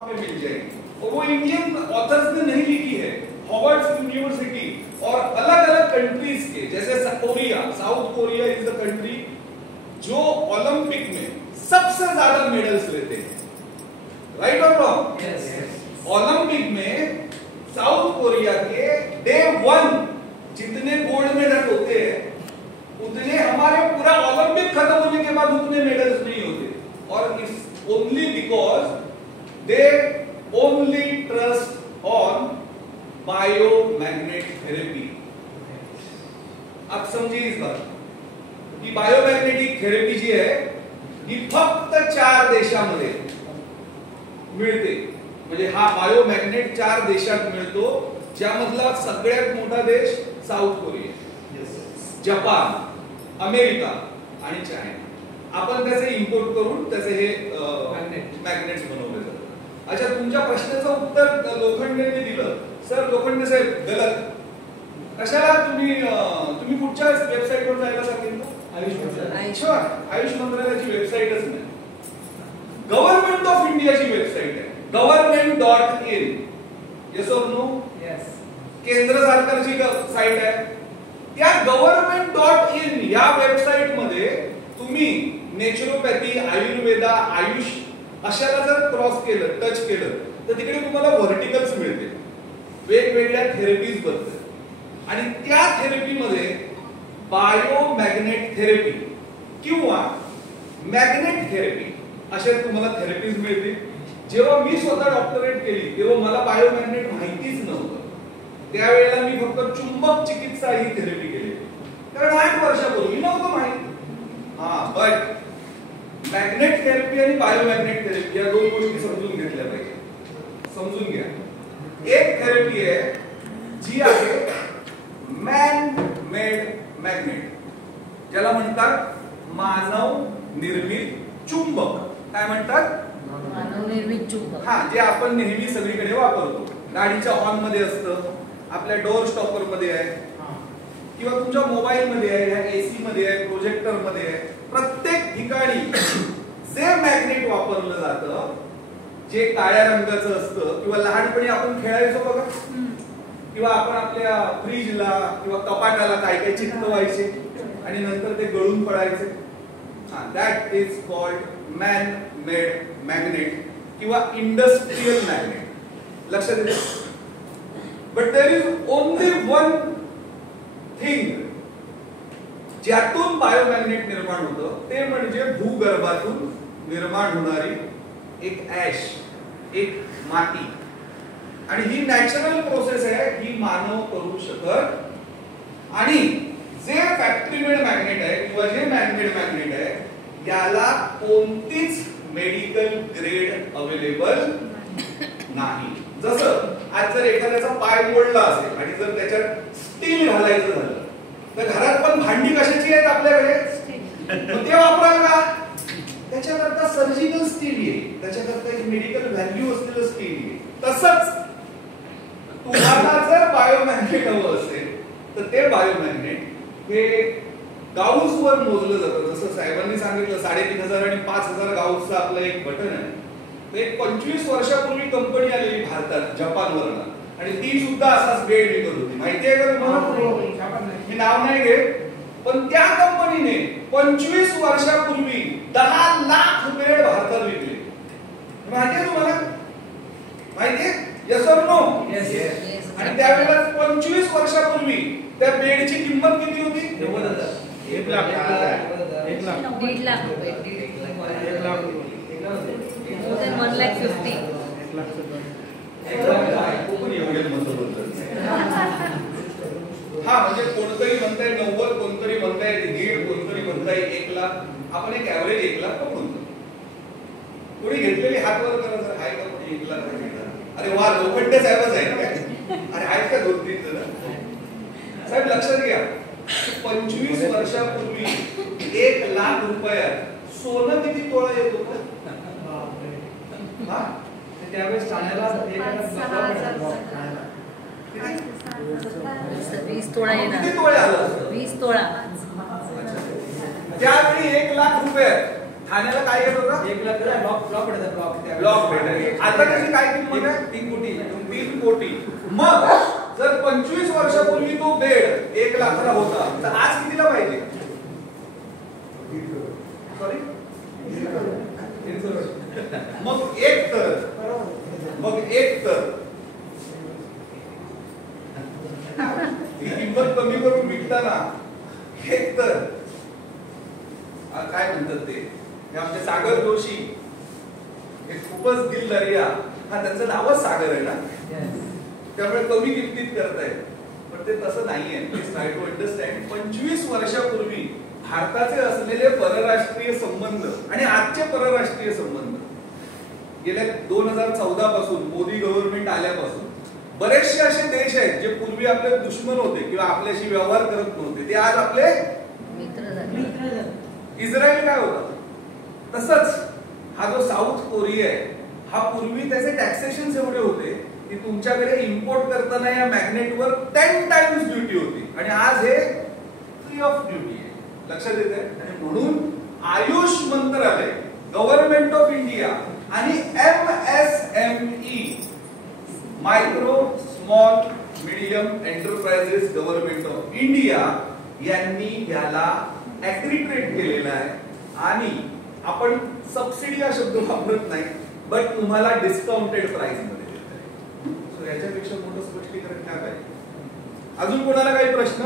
Mill जाएगी और वो इंडियन ऑथर्स ने नहीं लिखी है, हार्वर्ड यूनिवर्सिटी और अलग अलग कंट्रीज के, जैसे Korea, south Korea is the country जो ओलंपिक में सबसे ज्यादा मेडल्स लेते हैं, राइट और रॉन्ग? यस। ओलंपिक में साउथ कोरिया के डे 1 जितने गोल्ड मेडल होते हैं उतने हमारे पूरा ओलंपिक खत्म होने के बाद उतने मेडल्स नहीं होते, और it's only because they only trust on biomagnet therapy। आप समझिए इस बात की बायोमॅग्नेटिक थेरपी जी आहे ही फक्त 4 देशांमध्ये मिळते, म्हणजे हा बायोमॅग्नेट 4 देशात मिळतो, ज्यामधला सगळ्यात मोठा देश साऊथ कोरिया, जपान, अमेरिका आणि चायना। आपण त्याचे इंपोर्ट करून त्याचे हे मॅग्नेट्स बनवले जातात। अच्छा, तुमच्या प्रश्नाचं उत्तर लोखंडेने दिलं। सर लोखंडे साहेब गलत, कशाला तुम्ही कुठच्या वेबसाईटवर जायला सांगितलं? आयुष मंत्रालयाची वेबसाईटच नाही, गव्हर्नमेंट ऑफ इंडियाची वेबसाईट आहे, government.in। येस और नो? यस। केंद्र सरकारची साईट आहे, त्या government.in या वेबसाईट मध्ये तुम्ही नेचरोपॅथी, आयुर्वेदा, आयुष अशाला जर क्रॉस केलं, टच केलं, तर तिकडे तुम्हाला व्हर्टिकल्स मिळते वेगवेगळ्या थेरपीज बद्दल, आणि त्या थेरपीमध्ये बायोमॅग्नेट थेरपी किंवा मॅग्नेट थेरपी अशा तुम्हाला थेरपीज मिळते। जेव्हा मी स्वतः डॉक्टरेट केली तेव्हा मला बायोमॅग्नेट माहितीच नव्हतं, त्यावेळेला मी फक्त चुंबक चिकित्सा ही थेरपी केली, कारण 8 वर्षापूर्वी नव्हतं माहिती। बट मॅग्नेट थेरपी आणि बायोमॅग्नेट थेरपी या दोन गोष्टी समजून घेतल्या पाहिजे। समजून घ्या, एक थेरपी आहे जी आहे मॅन मेड मॅग्नेट, ज्याला म्हणतात मानव निर्मित चुंबक। काय म्हणतात? मानव निर्मित चुंबक। जे आपण नेहमी सगळीकडे वापरतो, गाडीच्या हॉर्न मध्ये असतं, आपल्या डोअर स्टॉपर मध्ये आहे, किंवा तुमच्या मोबाईल मध्ये आहे, या एसी मध्ये आहे, प्रोजेक्टर मध्ये आहे, प्रत्येक ठिकाणी जे मॅग्नेट वापरलं जातं जे काळ्या रंगाचं असतं, किंवा लहानपणी आपण खेळायचो बघा, किंवा आपण आपल्या फ्रीजला किंवा कपाटाला काय काय चिकटवायचे आणि नंतर ते गळून पडायचे, that is called man made magnet किंवा इंडस्ट्रियल मॅग्नेट। लक्षात द्या। But there is only one thing ज्यातून बायोमॅग्नेट निर्माण होतं, ते म्हणजे भूगर्भातून निर्माण होणारी एक ऍश, एक माती, आणि ही नॅचरल प्रोसेस आहे, ही मानव करू शकत। आणि जे फॅक्टरी मेड मॅग्नेट आहे किंवा जे मॅनमेड मॅग्नेट आहे याला कोणतीच मेडिकल ग्रेड अवेलेबल नाही। जसं आज जर एखाद्याचा पाय मोडला असेल आणि जर त्याच्यात स्टील घालायचं झालं, तर घरात पण भांडी कशाची आहेत आपल्याकडे, मग ते वापराल का? त्याच्याकरता सर्जिकल स्टील येईल, त्याच्याकरता एक मेडिकल व्हॅल्यू असलेलं स्टील येईल। तसंच तुम्हाला जर बायोमॅग्नेट हवं असेल तर ते बायोमॅग्नेट हे गाऊस वर मोजलं जातं। जसं साहेबांनी सांगितलं 3500 आणि 5000 गाऊसचं आपलं एक बटन आहे, ते 25 वर्षापूर्वी कंपनी आलेली भारतात जपानवरून, आणि ती सुद्धा असाच बेड विकत होती, माहितीये का तुम्हाला? मी नाव नाही घेत, पण त्या कंपनीने 25 वर्षापूर्वी 10 लाख बेड भारतात विकले। माहितीये तुम्हाला? माहितीये? येस और नो? यस। आणि त्यावेळेला 25 वर्षापूर्वी त्या बेडची किंमत किती होती? 1 लाख 1.5 लाख रुपये। 1 लाख रुपये। 1,50,000। म्हणजे कोणतरी म्हणताय 90, कोणतरी म्हणताय 1.5, कोणतरी म्हणताय 1 लाख। आपण एक ऍव्हरेज 1 लाख पकडून, कोणी घेतलेली हात वर करा सर, हाय का कोणी 1 लाख घेतला? अरे वा, लोखंडे साहेबच आहेत काय? अरे आहेत का 2-3 जण? साहेब लक्षात घ्या, 25 वर्षापूर्वी 1 लाख रुपयात सोनं किती तोळा येत होतं? त्यावेळेस ठाण्याला 20 तोळा येणार। किती तोळे आलं? 20 तोळा। त्यावेळी 1 लाख रुपयात ठाण्याला काय येत होता? 1 लाख ब्लॉक भेटायचा. आता त्याची काय किंमत आहे? 3 कोटी. 3 कोटी. मग जर 25 वर्षापूर्वी तो बेड 1 लाखाला होता तर आज कितीला पाहिजे? सॉरी, मग एक तर किंमत कमी करून विकताना एक तर काय म्हणतात ते आमचे सागर जोशी हे खूपच दिलदर्या, हा त्यांचं नावच सागर आहे ना, त्यामुळे कमी किमतीत करतायत. पण ते तसं नाहीये. Please try to understand. 25 वर्षापूर्वी भारताचे असलेले परराष्ट्रीय संबंध आणि आजचे परराष्ट्रीय संबंध गेल्या 2014 पासून मोदी गव्हर्नमेंट आल्यापासून बरेचसे असे देश आहेत जे पूर्वी आपले दुश्मन होते किंवा आपल्याशी व्यवहार करत नव्हते, ते आज आपले मित्र झाले. इस्रायल काय होता तसंच हा जो साऊथ कोरिया आहे हा पूर्वी त्याचे टॅक्सेशन एवढे होते की तुमच्याकडे इम्पोर्ट करताना या मॅग्नेटवर 10 टाइम्स ड्युटी होती आणि आज हे फ्री ऑफ ड्युटी आहे. लक्षात येते? आणि म्हणून आयुष मंत्रालय, गव्हर्नमेंट ऑफ इंडिया आणि MSME micro small medium enterprises government of India यांनी याला ऍग्रीट्रेट केलेला आहे. आणि आपण सबसिडी हा शब्द वापरत नाही, बट तुम्हाला डिस्काउंटेड प्राइस मध्ये देत आहे. सो याच्यापेक्षा मोठं स्पष्टीकरण काय पाहिजे? अजून कोणाला काही प्रश्न?